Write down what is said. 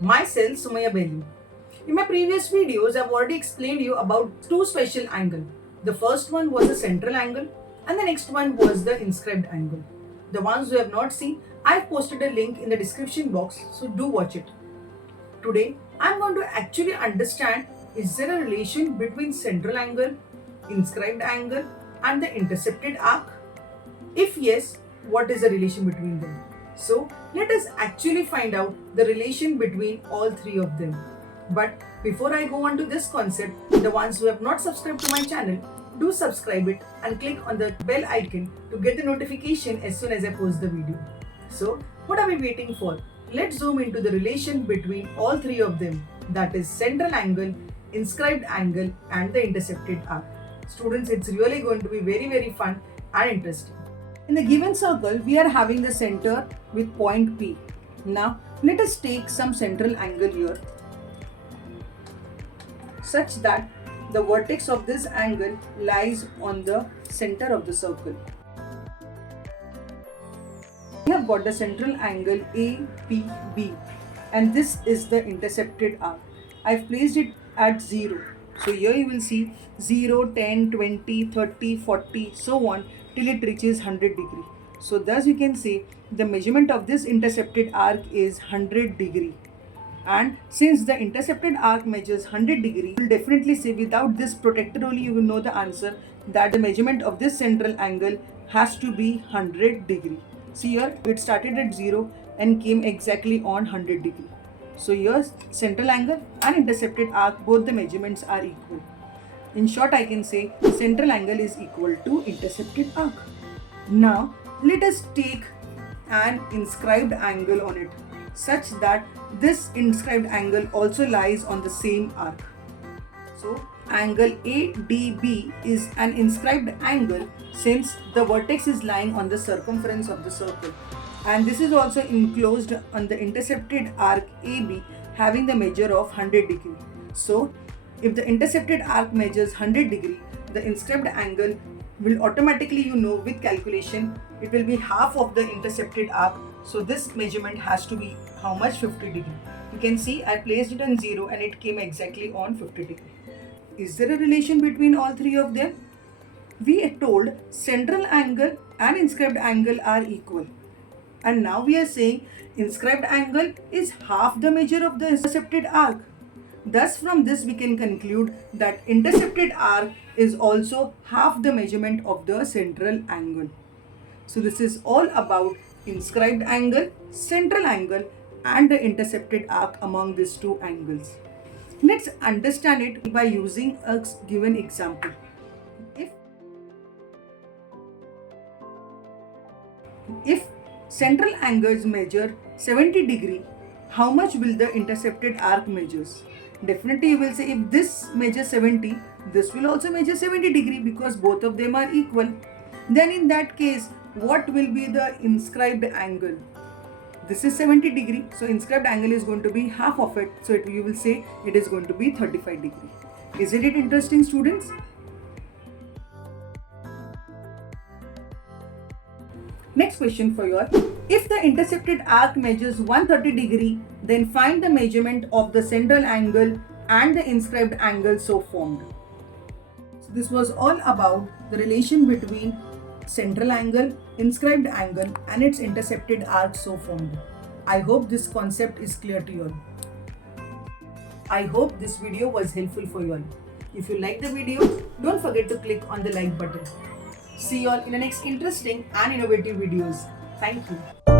Myself Sumaya Belu. In my previous videos, I've already explained you about two special angles. The first one was the central angle and the next one was the inscribed angle. The ones who have not seen, I've posted a link in the description box, so do watch it. Today, I'm going to actually understand, is there a relation between central angle, inscribed angle and the intercepted arc? If yes, what is the relation between them? So let us actually find out the relation between all three of them. But before I go on to this concept, the ones who have not subscribed to my channel, do subscribe it and click on the bell icon to get the notification as soon as I post the video. So what are we waiting for? Let's zoom into the relation between all three of them, that is central angle, inscribed angle and the intercepted arc. Students, it's really going to be very fun and interesting. In the given circle, we are having the center with point P. Now, let us take some central angle here such that the vertex of this angle lies on the center of the circle. We have got the central angle APB and this is the intercepted arc. I've placed it at 0. So here you will see 0, 10, 20, 30, 40, so on till it reaches 100 degree. So thus you can say the measurement of this intercepted arc is 100 degree. And since the intercepted arc measures 100 degree, you will definitely say without this protector only you will know the answer that the measurement of this central angle has to be 100 degree. See here, it started at 0 and came exactly on 100 degree. So here central angle and intercepted arc, both the measurements are equal. In short, I can say central angle is equal to intercepted arc. Now let us take an inscribed angle on it such that this inscribed angle also lies on the same arc. So angle ADB is an inscribed angle since the vertex is lying on the circumference of the circle, and this is also enclosed on the intercepted arc AB having the measure of 100 degree. So if the intercepted arc measures 100 degree, the inscribed angle will automatically, with calculation, it will be half of the intercepted arc. So this measurement has to be how much? 50 degree. You can see I placed it on 0 and it came exactly on 50 degree. Is there a relation between all three of them? We are told central angle and inscribed angle are equal. And now we are saying inscribed angle is half the measure of the intercepted arc. Thus from this we can conclude that intercepted arc is also half the measurement of the central angle. So this is all about inscribed angle, central angle and the intercepted arc among these two angles. Let's understand it by using a given example. If central angles measure 70 degree, how much will the intercepted arc measures? Definitely you will say if this measures 70, this will also measure 70 degree because both of them are equal. Then in that case, what will be the inscribed angle? This is 70 degree, so inscribed angle is going to be half of it. So you will say it is going to be 35 degree. Isn't it interesting, students? Next question for you all. If the intercepted arc measures 130 degree, then find the measurement of the central angle and the inscribed angle so formed. So this was all about the relation between central angle, inscribed angle and its intercepted arc so formed. I hope this concept is clear to you all. I hope this video was helpful for you all. If you like the video, don't forget to click on the like button. See you all in the next interesting and innovative videos. Thank you.